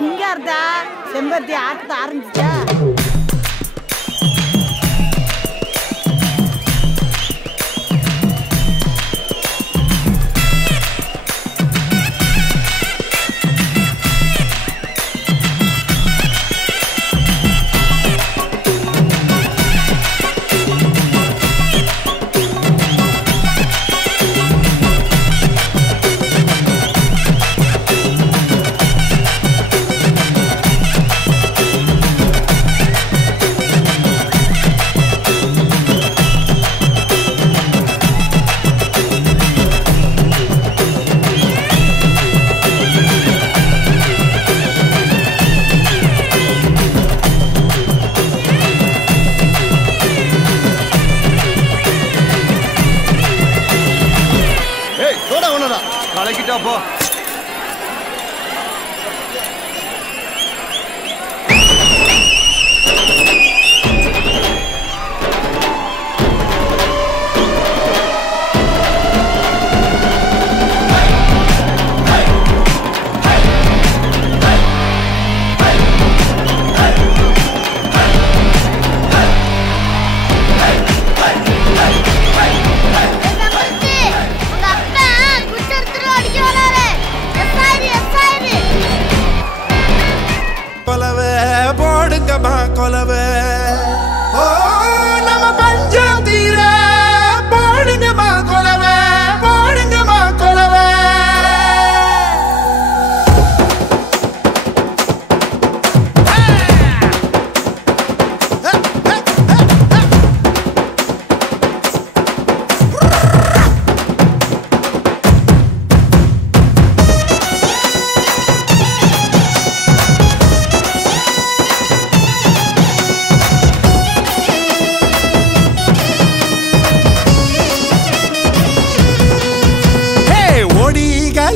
இங்க இருந்தா செம்பருத்தி ஆட்ட ஆரம்பிச்சா கலக்கிட்டா போ. கொலவே ஓ நம்ம பஞ்சம் தீர போடுங்கம்மா கொலவே போடுங்கம்மா கொலவே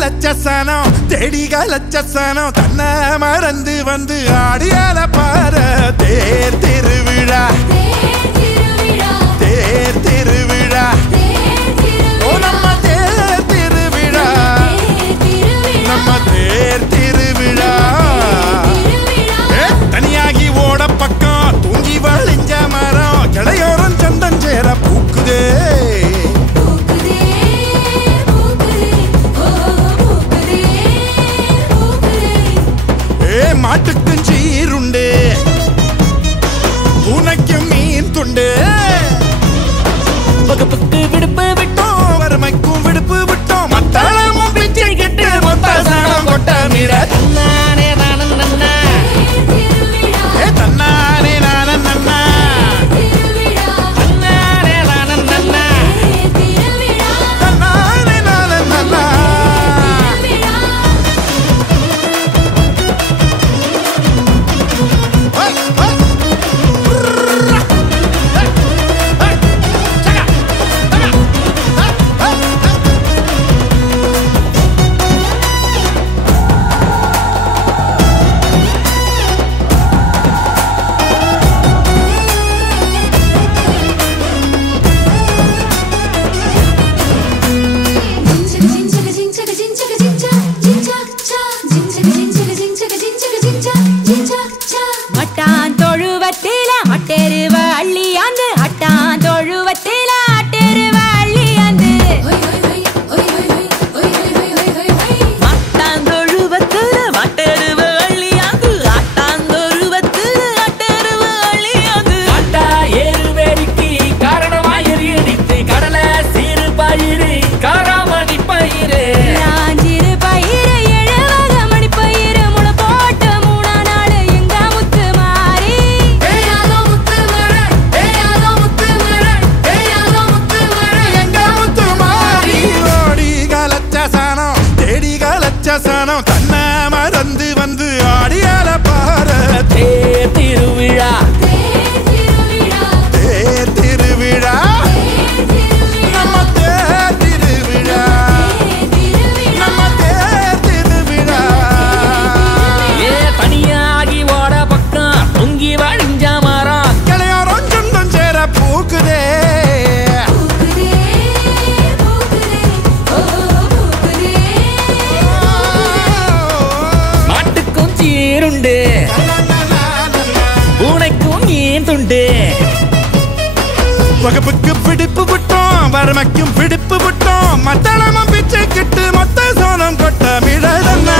லட்சசனம் தேடிக லட்சசனம் தன்னை மறந்து வந்து ஆடியால பாரு தேர் திருவிழா தேர் திருவிழா ஓ நம்ம தேர் திருவிழா நம்ம தேர் திருவிழா தனியாகி ஓட பக்கம் தூங்கி வழிஞ்ச மரம் கிளையோரம் சந்தம் சேர பூக்குதே மாட்டுக்கும் சீருண்டு பூனைக்கும் மீன் துண்டு வகுப்புக்கு விடுப்பு விட்டோம் வறுமைக்கும் விடுப்பு விட்டோம் மத்தாளமும் பிச்சை கெட்டு மொத்த சாணம் கொட்ட மீற தன்னானே நானும் நன்னா தன்னானே நானும் நன்னா தன்னானே நானும் நன்னா தன்னானே நானும் நன்னா தன்னை மறந்து வந்து ஆடியால பாரு தேர் திருவிழா தேர் திருவிழா நம்ம தேர் திருவிழா நம்ம தேர் திருவிழா தனியாகி ஓட பக்கம் பொங்கி வழிஞ்ச மரம் கிளையோரம் சொந்தம் சேர பூக்குதே சீருண்டு உனக்கும் ஏன் துண்டு வகுப்புக்கு பிடிப்பு விட்டோம் வறுமைக்கும் பிடிப்பு விட்டோம் மத்தளமும் பிச்சை கிட்டு மொத்த சோனம் கொட்ட மிழதன்னா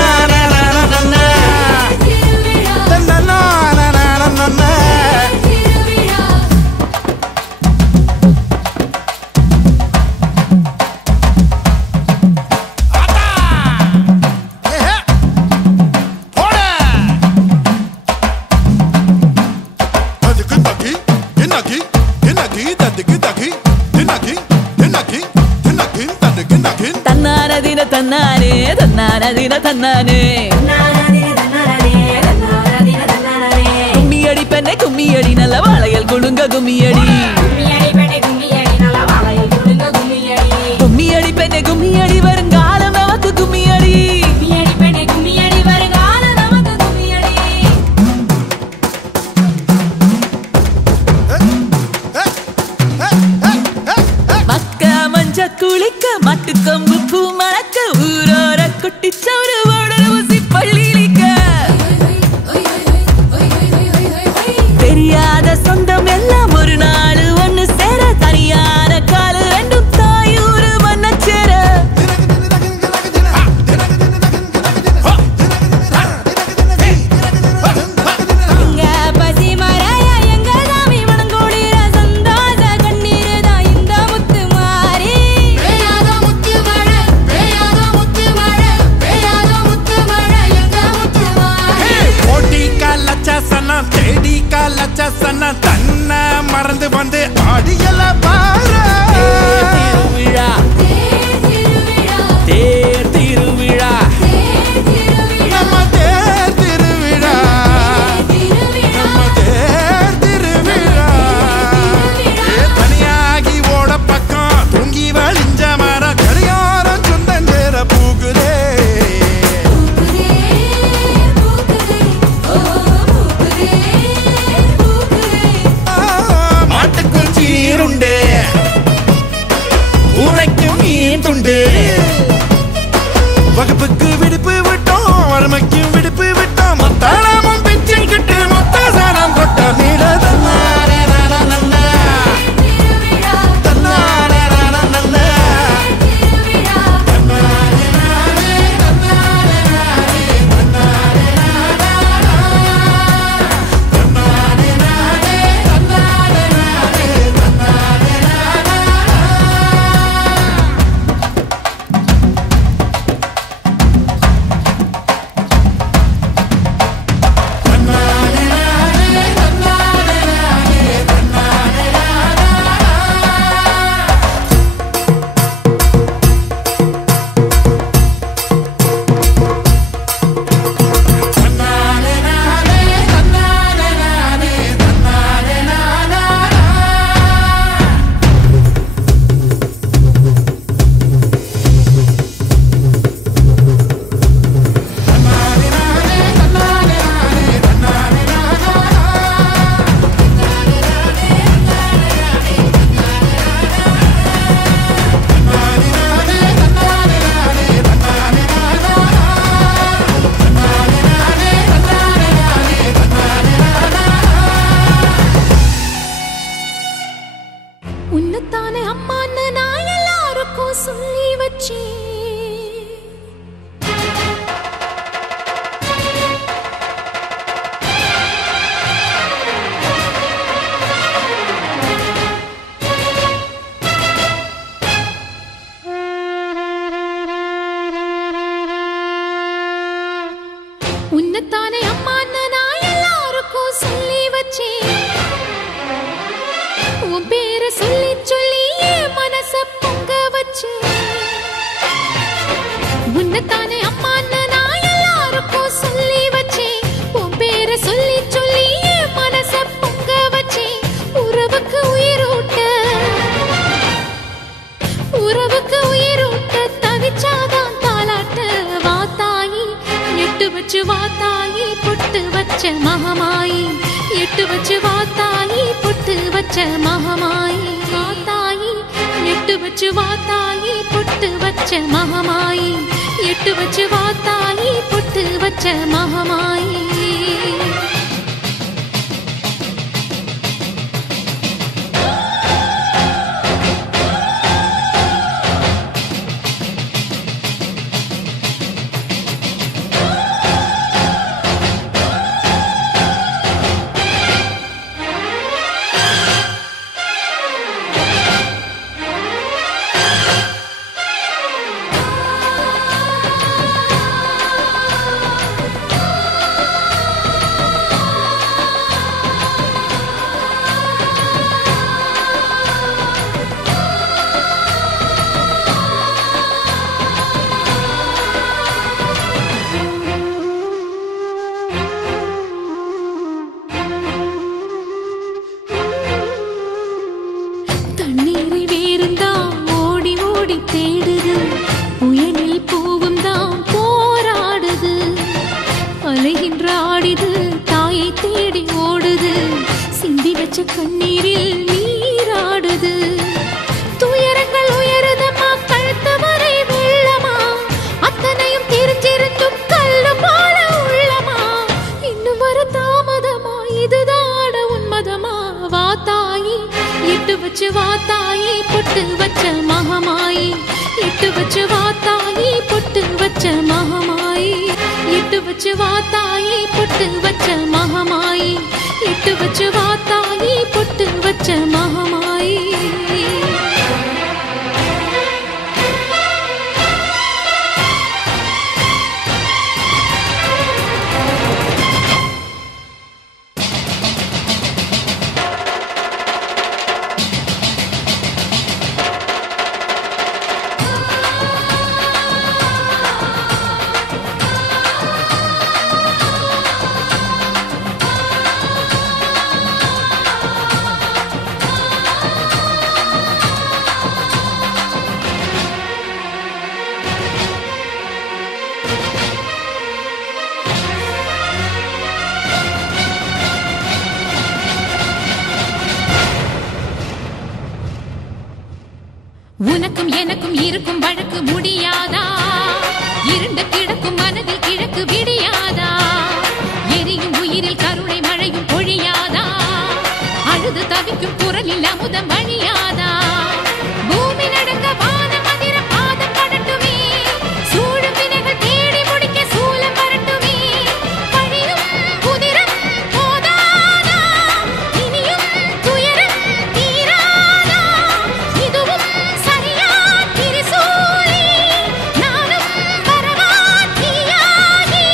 தன்னானே கும்மியடி பெண்ணே கும்மியடி நல்ல வாழையல் குழுங்க கும்மியடி கும்மியடி பெண்ணே கும்மியடி வருங்காலம் நமக்கு கும்மியடி மக்க மஞ்ச குளிக்க மட்டு கொம்பு பூ மணக்க ஊரோர குட்டிச்சோறு ஓடல் ஊசி பள்ளியிலிக்க தெரியாத சொந்தம் எல்லாம் ஒரு நாள் ஒண்ணு சேர தனியான காலு ரெண்டும் தாயூரு மண்ண சேர இங்க பசி மறைய எங்க சாமி மனங்கோடிய சந்தோஷ கண்ணீர் தான் இந்த முத்து மாறி தேடி காலச்சன தன்ன மறந்து வந்து ஆடியல பாரு திருவிழா தேர் திருவிழா நம்ம தேர் திருவிழா நம்ம தேர் திருவிழா தனியாகி ஓட பக்கம் தூங்கி வழிஞ்ச மரம் கடியாரம் சுந்தஞ்சேர பூகுதே வகுப்புக்கு விடுப்பு விட்டோம் வறுமைக்கும் விடுப்பு விட்டோம் மொத்தமும் பிச்சை கிட்டு மொத்த சாரம் கொட்ட உன்னத்தானே அம்மான்னு நான் எல்லாருக்கும் சொல்லி வச்சேன். உன் பேரை சொல்லி சொல்லி என் மனச பொங்க வச்சேன். உன்னத்தானே அம்மான்னு நான் எல்லாருக்கும் சொல்லி வச்சேன். உன் பேரை சொல்லி சொல்லி என் மனச பொங்க வச்சேன். உறவுக்கு உயிரூட்ட தவிச்சாதான் தாலாட்ட வாத்தாயி எட்டு வச்சு வாத்தாயி பொட்டு வச்ச மகமாயி எட்டு வச்சு வாத்தாயி பொட்டு வச்ச மகமாயி வாத்தாயி எட்டு வச்சு வாத்தாயி பொட்டு வச்ச மகமாயி எட்டு வச்சு வாத்தாயி பொட்டு வச்ச மகமாயி அலைகின்ற ஆடிது தாயை தேடி ஓடுது சிந்தி வச்ச கண்ணீரில் நீராடுது துயரங்கள் உயருதமா கழுத்து வரை வெள்ளமா அத்தனையும் தெரிஞ்சிருந்தும் கல்லு போல உள்ளமா இன்னும் வர தாமதமா இதுதாட உன்மதமா வா தாயி இட்டு வச்சு வா தாயி பொட்டு வச்ச மகமாயி இட்டு வச்சு வா தாயி பொட்டு வச்ச மகமாயி இட்டு வச்சு வா தாயி பொட்டு வச்ச மகமாயி இட்டு வச்சு வா தாயி பொட்டு வச்ச மகமாயி உனக்கும் எனக்கும் இருக்கும் வழக்கு முடியாதா இருண்ட கிடக்கும் மனதில் கிழக்கு விடியாதா எரியும் உயிரில் கருணை மழையும் பொழியாதா அழுது தவிக்கும் குரலில் அமுதம் வழியாதா பூமி நடக்க வானம் அதிர பாதம் படட்டுமே சூழும் வினைகள் தேடி முடிக்க சூலம் வரட்டுமே பழியும் குதிரம் போதாதா இனியும் துயரம் தீராதா இதுவும் சரியா திரிசூலி நானும் வரவா தீயாகி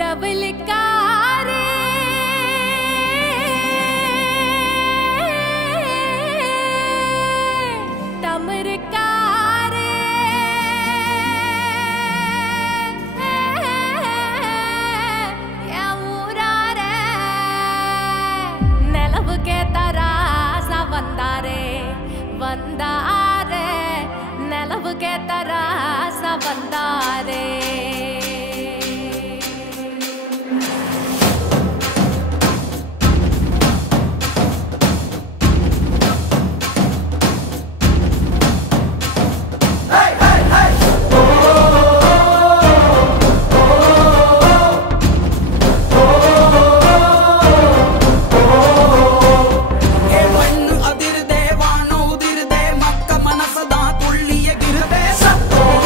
டபுள் காரே தமருக்காரே என் ஊராரே நிலவுக்கே தராசா வந்தாரே வந்தாரே நிலவுக்கே தராசா வந்தாரே மக்க மனசதான் துள்ளிய கிருதே சத்தம்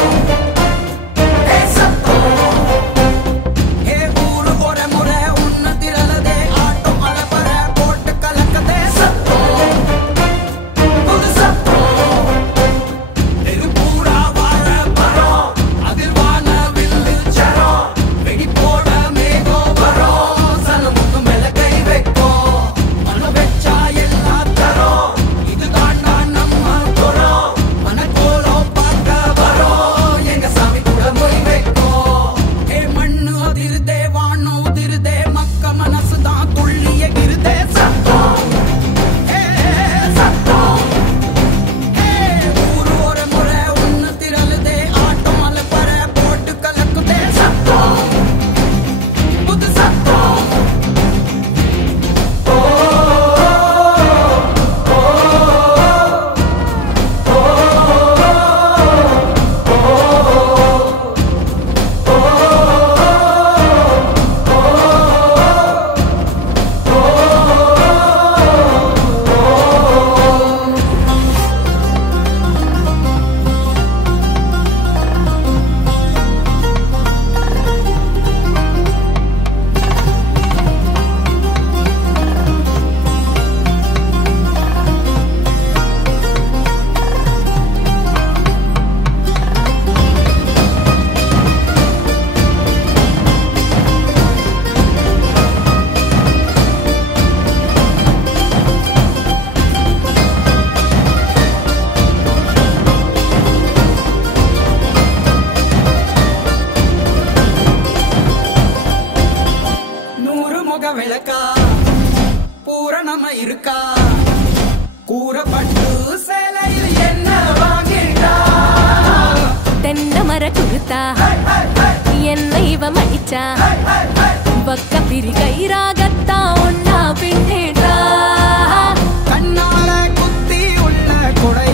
தென்ன மர குருத்தா என்னை இவ மடிச்சா பக்க பிரி கயிறாகத்தா ஒன்னா பின்னேட்டா கண்ணால குத்தி உள்ள கொடை